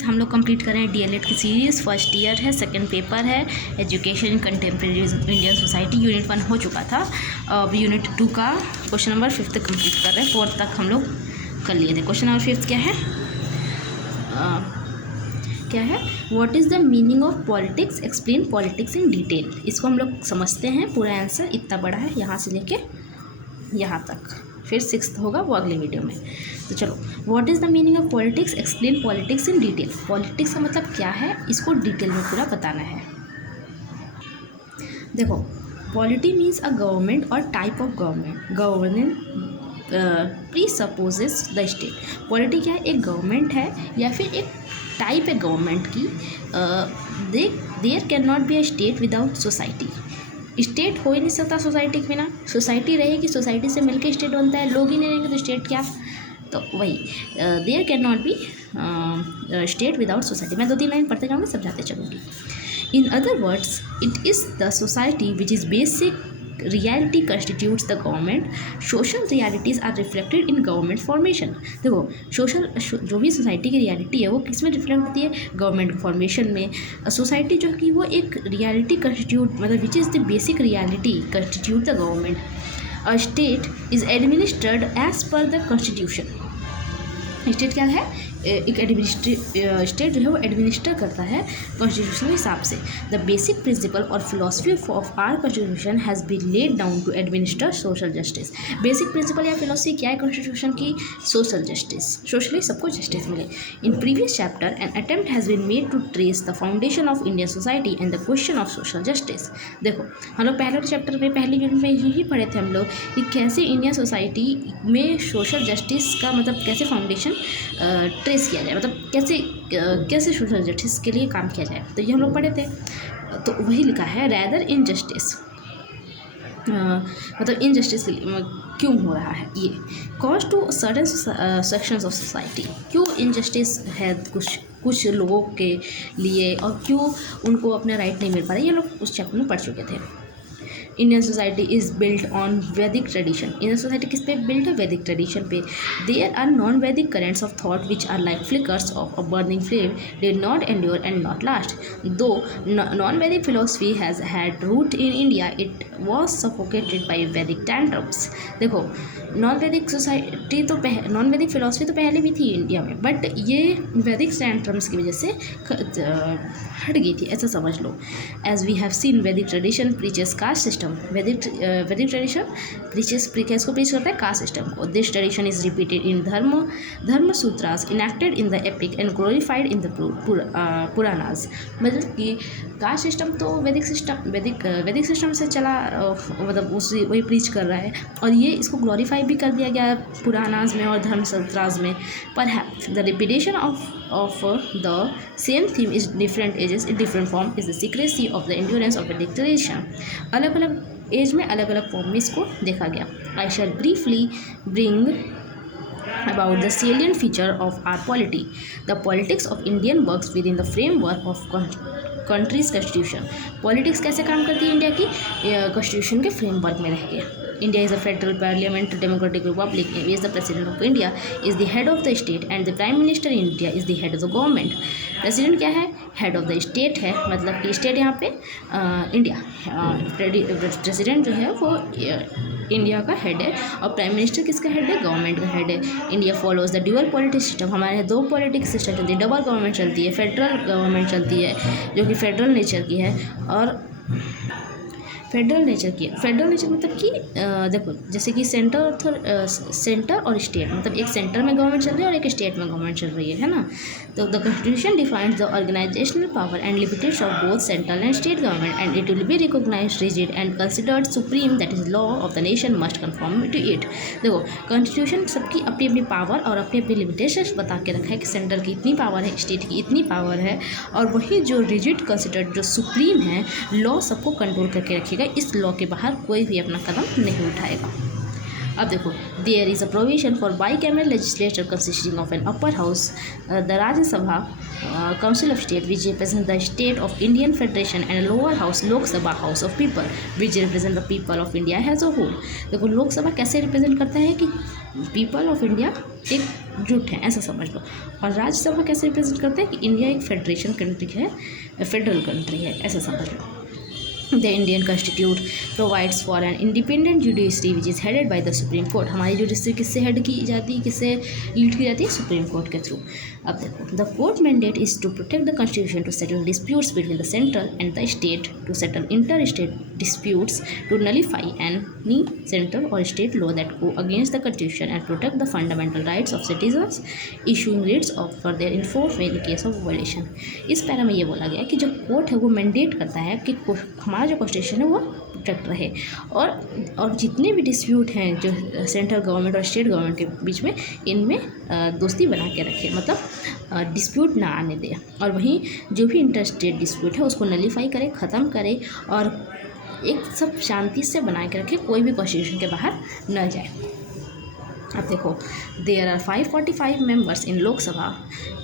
Series हम लोग complete कर रहे हैं डीएलएड की सीरीज़। फर्स्ट ईयर है, सेकंड पेपर है, education in contemporary Indian society. Unit 1 हो चुका था, अब यूनिट 2 का क्वेश्चन नंबर 5 कंप्लीट कर रहे हैं। 4 तक हम लोग कर लिए थे। क्वेश्चन नंबर 5 क्या है what is the meaning of politics, explain politics in detail. इसको हम लोग समझते हैं। पूरा आंसर इतना बड़ा है, यहाँ से लेके यहाँ तक, फिर 6th होगा वो अगले वीडियो में। तो चलो, what is the meaning of politics, explain politics in detail. Politics का मतलब क्या है, इसको डिटेल में पूरा बताना है। देखो, पॉलिटी मीन्स अ गवर्नमेंट और type of government. Governance presupposes the state. Polity क्या है, एक गवर्नमेंट है या फिर एक टाइप है गवर्नमेंट की। There can not be a state without society. State हो ही नहीं सकता सोसाइटी के बिना। सोसाइटी रहेगी, सोसाइटी से मिलकर स्टेट बनता है। लोग ही नहीं रहेंगे तो स्टेट क्या। तो वही there can not be state without society. मैं 2-3 लाइन पढ़ते जाऊँगी, समझाते चलूँगी। In other words, it is the society which is basic reality constitutes the government. Social realities are reflected in government formation. देखो, सोशल जो भी सोसाइटी की reality है वो किस में रिफ्लेक्ट होती है, गवर्नमेंट फॉर्मेशन में। सोसाइटी जो कि वो एक रियलिटी कंस्टिट्यूट, मतलब which is the basic reality constitute the government. A state is administered as per the constitution. State क्या है, एक स्टेट जो है वो एडमिनिस्टर करता है कॉन्स्टिट्यूशन के हिसाब से। द बेसिक प्रिंसिपल और philosophy of our constitution has been laid down to administer social justice. Basic principle या फिलोसफी क्या है कॉन्स्टिट्यूशन की, सोशल जस्टिस। सोशली सबको जस्टिस मिले। In previous chapter an attempt has been made to trace the foundation of Indian society and the question of social justice. देखो, हम लोग पहले चैप्टर में, पहली यूनिट में यही पढ़े थे हम लोग कि कैसे इंडियन सोसाइटी में सोशल जस्टिस का मतलब कैसे फाउंडेशन ट्रेस किया जाए, मतलब कैसे सोशल जस्टिस के लिए काम किया जाए। तो ये हम लोग पढ़े थे। तो वही लिखा है, रैदर इनजस्टिस, मतलब इनजस्टिस क्यों हो रहा है, ये cause to certain sections of society. क्यों इनजस्टिस है कुछ लोगों के लिए और क्यों उनको अपना राइट नहीं मिल पा रहा, ये लोग उस चैप्टर में पढ़ चुके थे। Indian society is built on Vedic tradition. Indian society किस पे बिल्ट है, वैदिक ट्रेडिशन पे। There are non Vedic currents of thought which are like flickers of a burning flame, did not endure and not last. Though non-Vedic philosophy has had root in India, it was suffocated by Vedic tantrums. देखो, non वैदिक philosophy तो पहले भी थी India में, but ये वैदिक tantrums की वजह से हट गई थी, ऐसा समझ लो। As we have seen, Vedic tradition preaches caste system. Vedic tradition किसको प्रीच करता है, कास्ट सिस्टम को। This tradition is repeated in Dharma Sutras enacted in the epic and glorified in the Puranas. मतलब कि कास्ट सिस्टम तो वैदिक सिस्टम से चला, मतलब उसी वही प्रीच कर रहा है, और ये इसको ग्लोरीफाई भी कर दिया गया पुराणास में और धर्म सूत्रास में। Perhaps the repetition of the same theme is different ages in different form is the secrecy of the endurance of Vedic tradition. अलग अलग एज में अलग अलग फॉर्म में इसको देखा गया। I shall briefly bring about the salient feature of our polity. The politics of Indian works within the framework of country's constitution. Politics कैसे काम करती है इंडिया की, कॉन्स्टिट्यूशन के फ्रेमवर्क में रह के। India is a federal parliament democratic republic in which the president of India is the head of the state and the prime minister in India is the head of the government. President क्या है, head of the state है, मतलब कि state यहाँ पे India. President जो है वो इंडिया का हेड है और प्राइम मिनिस्टर किसका हेड है, गवर्नमेंट का हेड है। India follows the dual politics system. हमारे यहाँ 2 पॉलिटिक्स सिस्टम चलती है, डबल गवर्नमेंट चलती है, फेडरल गवर्नमेंट चलती है जो कि फेडरल नेचर की है, और फेडरल नेचर मतलब कि देखो, जैसे कि सेंटर और स्टेट, मतलब एक सेंटर में गवर्नमेंट चल रही है और एक स्टेट में गवर्नमेंट चल रही है ना। तो the constitution defines the organisational power and limitation of both central and state government and it will be recognised, rigid and considered supreme, that is law of the nation must confirm to it. देखो, constitution सबकी अपनी अपनी power और अपनी अपनी limitations बता के रखा है कि सेंट्रल की इतनी पावर है, स्टेट की इतनी पावर है, और वही जो रिजिड कंसिडर्ड जो सुप्रीम है, लॉ सबको कंट्रोल करके रखेगा। इस लॉ के बाहर कोई भी अपना कदम नहीं उठाएगा। अब देखो, there is a provision for bicameral legislature consisting of an upper house the Rajya Sabha council of state which represent the state of Indian federation and lower house Lok Sabha house of people which represent the people of India as a whole. देखो, लोकसभा कैसे represent करता है कि people of India एक झूठ हैं, ऐसा समझ लो। और राज्यसभा कैसे रिप्रेजेंट करते हैं कि इंडिया एक फेडरेशन कंट्री है, फेडरल कंट्री है, ऐसा समझ लो। The Indian Constitution provides for an independent judiciary which is headed by the Supreme Court. हमारी जुडिशरी किससे हेड की जाती है, किससे लीड की जाती है? सुप्रीम कोर्ट के थ्रू। अब देखो, the court mandate is to protect the constitution, to settle disputes between the central and the state, to settle inter state disputes, to nullify any central or state law that go against the constitution and protect the fundamental rights of citizens, issuing writs of for their enforcement in case of violation. इस para में ये बोला गया कि जो court है वो mandate करता है कि हमारा जो कॉन्स्टिट्यूशन है वो प्रोटेक्ट रहे, और जितने भी डिस्प्यूट हैं जो सेंट्रल गवर्नमेंट और स्टेट गवर्नमेंट के बीच में, इनमें दोस्ती बना के रखे, मतलब डिस्प्यूट ना आने दे, और वहीं जो भी इंटर स्टेट डिस्प्यूट है उसको नलीफाई करे, ख़त्म करे, और एक सब शांति से बना के रखे, कोई भी कॉन्स्टिट्यूशन के बाहर न जाए। अब देखो, there are 545 members in Lok Sabha,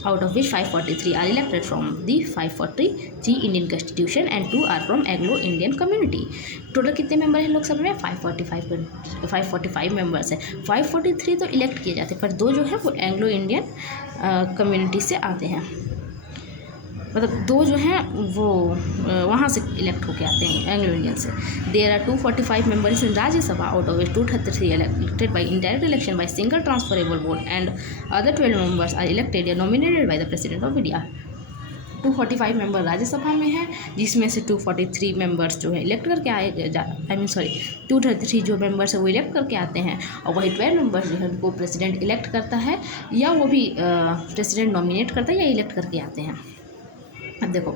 out of which 543 are elected from the 543 Indian constitution and 2 are from Anglo Indian community. Total कितने मेंबर हैं लोकसभा में? 545 मेंबर्स हैं। 543 तो इलेक्ट किए जाते हैं, पर 2 जो है वो एंग्लो इंडियन कम्युनिटी से आते हैं, मतलब 2 जो हैं वो वहाँ से इलेक्ट होके आते हैं, एंग्लो इंडियन से। There are 245 members in Rajya Sabha, out of which 233 elected by indirect election by single transferable vote and other 12 members are elected या nominated by the president of India. 245 member Rajya Sabha में है, जिसमें से 243 मेंबर्स जो है इलेक्ट करके आए, 233 जो मेंबर्स है वो इलेक्ट करके आते हैं, और वही 12 मेंबर्स जो है उनको प्रेसिडेंट इलेक्ट करता है, या वो भी प्रेसिडेंट नॉमिनेट करता है या इलेक्ट करके आते हैं। अब देखो,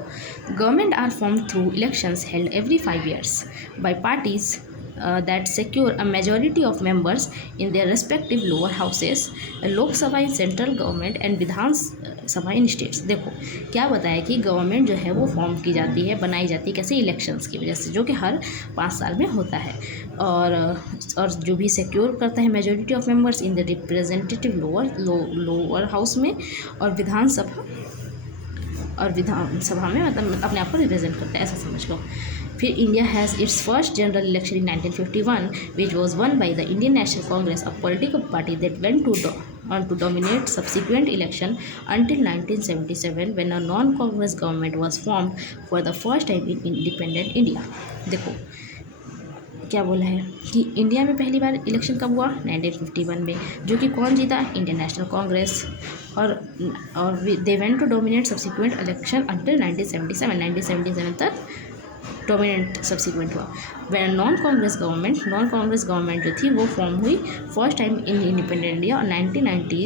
government are form through elections held every 5 years by parties that secure a majority of members in their respective lower houses, Lok Sabha in central government and Vidhan Sabha in states. देखो क्या बताया कि गवर्नमेंट जो है वो फॉर्म की जाती है, बनाई जाती है, कैसे? इलेक्शंस की वजह से, जो कि हर 5 साल में होता है, और जो भी सिक्योर करता है majority of members in the representative lower house में, और विधानसभा में मतलब अपने आप को रिप्रेजेंट करता है, ऐसा समझ लो। फिर India has its first general election in 1951 which was one by the Indian National Congress, a political party that went to dominate subsequent election until 1977 when a non-Congress government was formed for the first time in independent India। देखो क्या बोला है कि India में पहली बार election कब हुआ? 1951 में, जो कि कौन जीता? इंडियन नेशनल कांग्रेस, और they went to dominate subsequent election until 1977 तक डोमिनेट सब्सिक्वेंट हुआ। वैन नॉन कांग्रेस गवर्नमेंट जो थी वो फॉर्म हुई first time in independent India, और 1990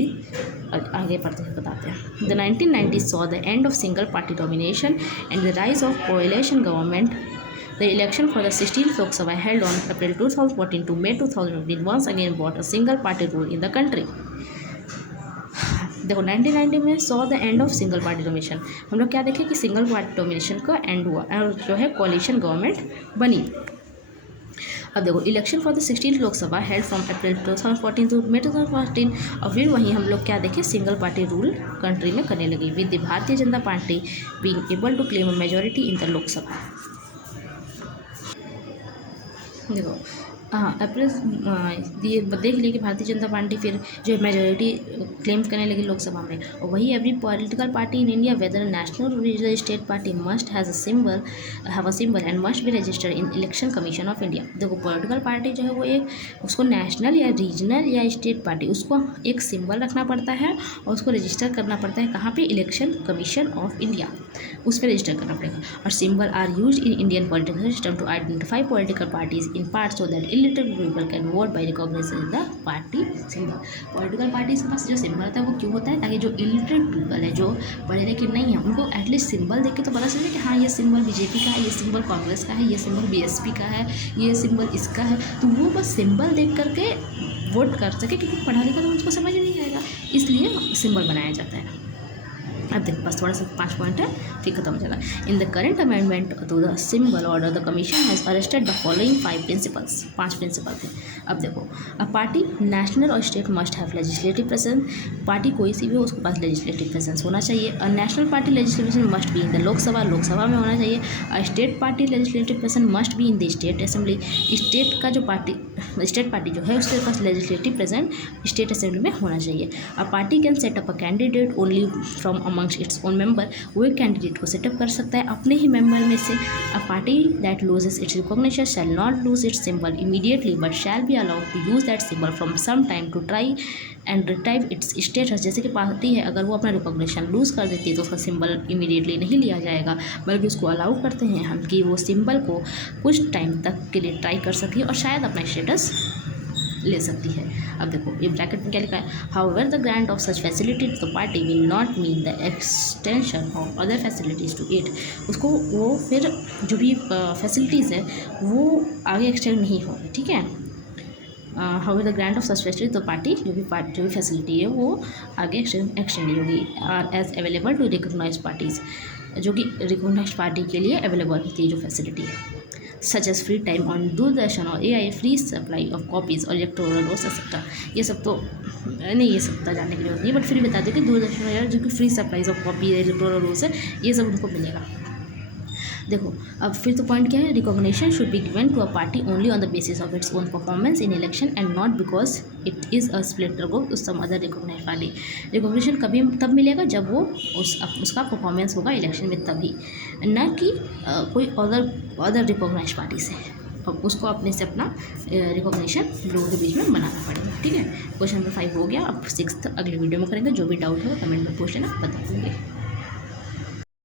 आगे पढ़ते हुए बताते हैं। The 1990s saw the end of single party domination and the rise of coalition government। The election for the 16th Lok Sabha held on April 2014 to May 2015 once again brought a single party rule in the country। देखो 1990 में saw the end of single party domination, हम लोग क्या देखें कि single party domination का end हुआ और जो है कोalition गवर्नमेंट बनी। अब देखो, election for the 16th Lok Sabha held from April 2014 to May 2014, और फिर वहीं हम लोग क्या देखें, सिंगल पार्टी रूल कंट्री में करने लगी, with the Bharatiya Janata Party being able to claim a majority in the Lok Sabha. देखो अप्रैल ये देख लिए कि भारतीय जनता पार्टी फिर जो मेजोरिटी क्लेम करने लगी लोकसभा में, और वही every political party in India whether national regional state party must have a symbol and must be registered in election commission of India. देखो पॉलिटिकल पार्टी जो है वो एक उसको नेशनल या रीजनल या स्टेट पार्टी उसको एक सिंबल रखना पड़ता है, और उसको रजिस्टर करना पड़ता है कहाँ पे? इलेक्शन कमीशन ऑफ इंडिया, उस पर रजिस्टर करना पड़ेगा। और symbol are use in Indian political system to identify political parties in part so that illiterate people can vote by recognising the party symbol. Political parties के पास जो symbol होता है वो क्यों होता है? ताकि जो इलिटरेट पीपल है, जो पढ़े लिखे नहीं है, उनको एटलीस्ट सिंबल देख के तो पता चले कि हाँ ये सिंबल बीजेपी का है, ये सिंबल कांग्रेस का है, ये सिंबल बीएसपी का है, ये सिंबल इसका है, तो वो बस सिंबल देख करके वोट कर सके, क्योंकि पढ़ा लिखा तो उनको समझ नहीं आएगा, इसलिए सिंबल बनाया जाता है। अब देखो बस थोड़ा सा 5 पॉइंट है फिर खत्म हो जाएगा। In the current amendment to the symbol order the commission has arrested the following 5 principles, 5 principle थे। अब देखो, अ पार्टी नेशनल और state must have legislative presence, party कोई सी भी हो उसके पास लेजिस्लेटिव प्रेजेंस होना चाहिए। A national party legislation must be in the Lok Sabha, Lok Sabha में होना चाहिए। A state party legislative presence must be in the state assembly, state का जो पार्टी स्टेट पार्टी जो है उसके पास लेजिस्लेटिव प्रेजेंट स्टेट असेंबली में होना चाहिए। A party can set up a candidate only from amongst its own member, वो एक कैंडिडेट को सेटअप कर सकता है अपने ही मेंबर में से। A party that loses its recognition shall not lose its symbol immediately but shall be allowed to use that symbol from some time to try and retrieve its status. जैसे कि party है अगर वो अपना recognition loose कर देती है तो उसका सिंबल इमीडिएटली नहीं लिया जाएगा, बल्कि उसको अलाउ करते हैं हम कि वो सिंबल को कुछ टाइम तक के लिए ट्राई कर सके और शायद अपना स्टेटस ले सकती है। अब देखो ये ब्रैकेट में क्या लिखा है, however the grant of such facility to the party will not mean the extension of other facilities to it, उसको वो फिर जो भी फैसिलिटीज़ है वो आगे एक्सटेंड नहीं होगी, ठीक है। However the grant of such facility तो पार्टी जो भी फैसिलिटी है वो आगे एक्सटेंड नहीं होगी। Are as available to recognise parties, जो कि रिकॉग्नाइज पार्टी के लिए अवेलेबल होती है जो फैसिलिटी है, such as free time on Doordarshan और AI, free supply of copies और इलेक्ट्रोरल रोल्स एक्सेट्रा। ये सब तो नहीं, ये सब तो जानने की जरूरत नहीं है, बट फिर भी बता दें कि दूरदर्शन यार जो कि फ्री सप्लाईज ऑफ कॉपी है, इलेक्ट्रोरल रोल्स है, ये सब उनको मिलेगा। देखो अब फिर तो पॉइंट क्या है, recognition should be given to a party only on the basis of its own performance in election and not because it is a splitter group to some other recognise party. Recognition कभी तब मिलेगा जब वो उसका performance होगा election में, तभी न कि कोई अदर रिकॉग्नाइज पार्टी से, अब उसको अपने से अपना रिकॉग्निशन लोगों के बीच में बनाना पड़ेगा, ठीक है। क्वेश्चन नंबर 5 हो गया। अब 6th अगले वीडियो में करेंगे, जो भी डाउट हो कमेंट में पूछ लेना, बता दूँगी।